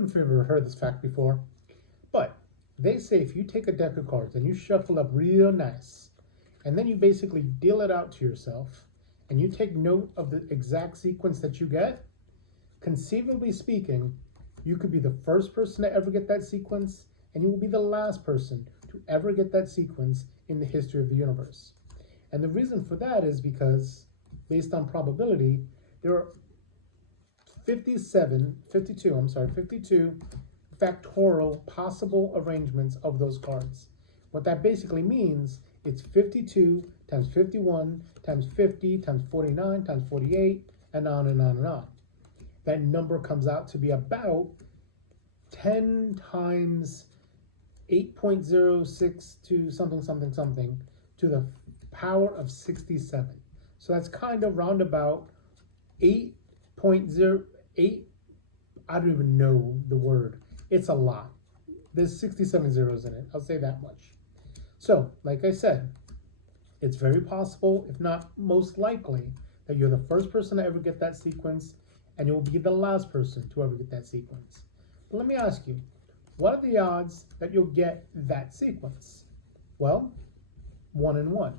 don't know if you've ever heard this fact before, but they say if you take a deck of cards and you shuffle up real nice, and then you basically deal it out to yourself, and you take note of the exact sequence that you get, conceivably speaking, you could be the first person to ever get that sequence, and you will be the last person to ever get that sequence in the history of the universe. And the reason for that is because, based on probability, there are 52 factorial possible arrangements of those cards. What that basically means, it's 52 times 51 times 50 times 49 times 48, and on and on and on. That number comes out to be about 10 times 8.062 something something something to the power of 67. So that's kind of roundabout 8.08. I don't even know the word. It's a lot. There's 67 zeros in it. I'll say that much. So, like I said, it's very possible, if not most likely, that you're the first person to ever get that sequence, and you'll be the last person to ever get that sequence. But let me ask you, what are the odds that you'll get that sequence? Well, 1 in 1,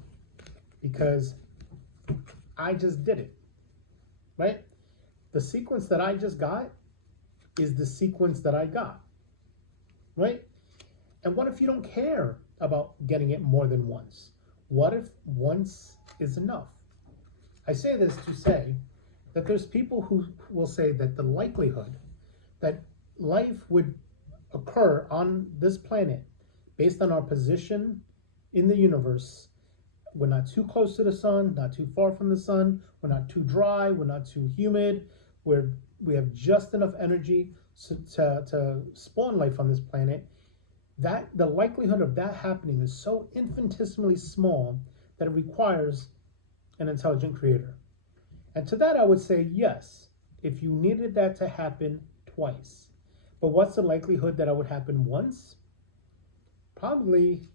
because I just did it, right? The sequence that I just got is the sequence that I got, right? And what if you don't care about getting it more than once? What if once is enough? I say this to say that there's people who will say that the likelihood that life would occur on this planet based on our position in the universe, we're not too close to the sun, not too far from the sun, we're not too dry, we're not too humid, we have just enough energy to spawn life on this planet, that the likelihood of that happening is so infinitesimally small that it requires an intelligent creator. And to that I would say yes, if you needed that to happen twice. But what's the likelihood that it would happen once? Probably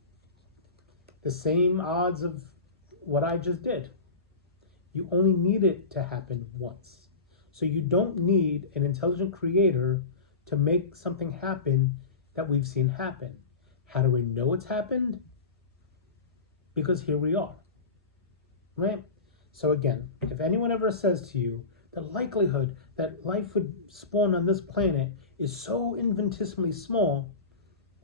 the same odds of what I just did. You only need it to happen once. So you don't need an intelligent creator to make something happen that we've seen happen. How do we know it's happened? Because here we are, right? So again, if anyone ever says to you, the likelihood that life would spawn on this planet is so infinitesimally small,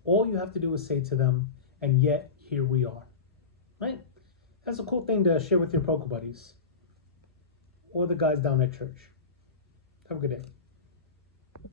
all you have to do is say to them, and yet here we are, right? That's a cool thing to share with your poker buddies or the guys down at church. Have a good day.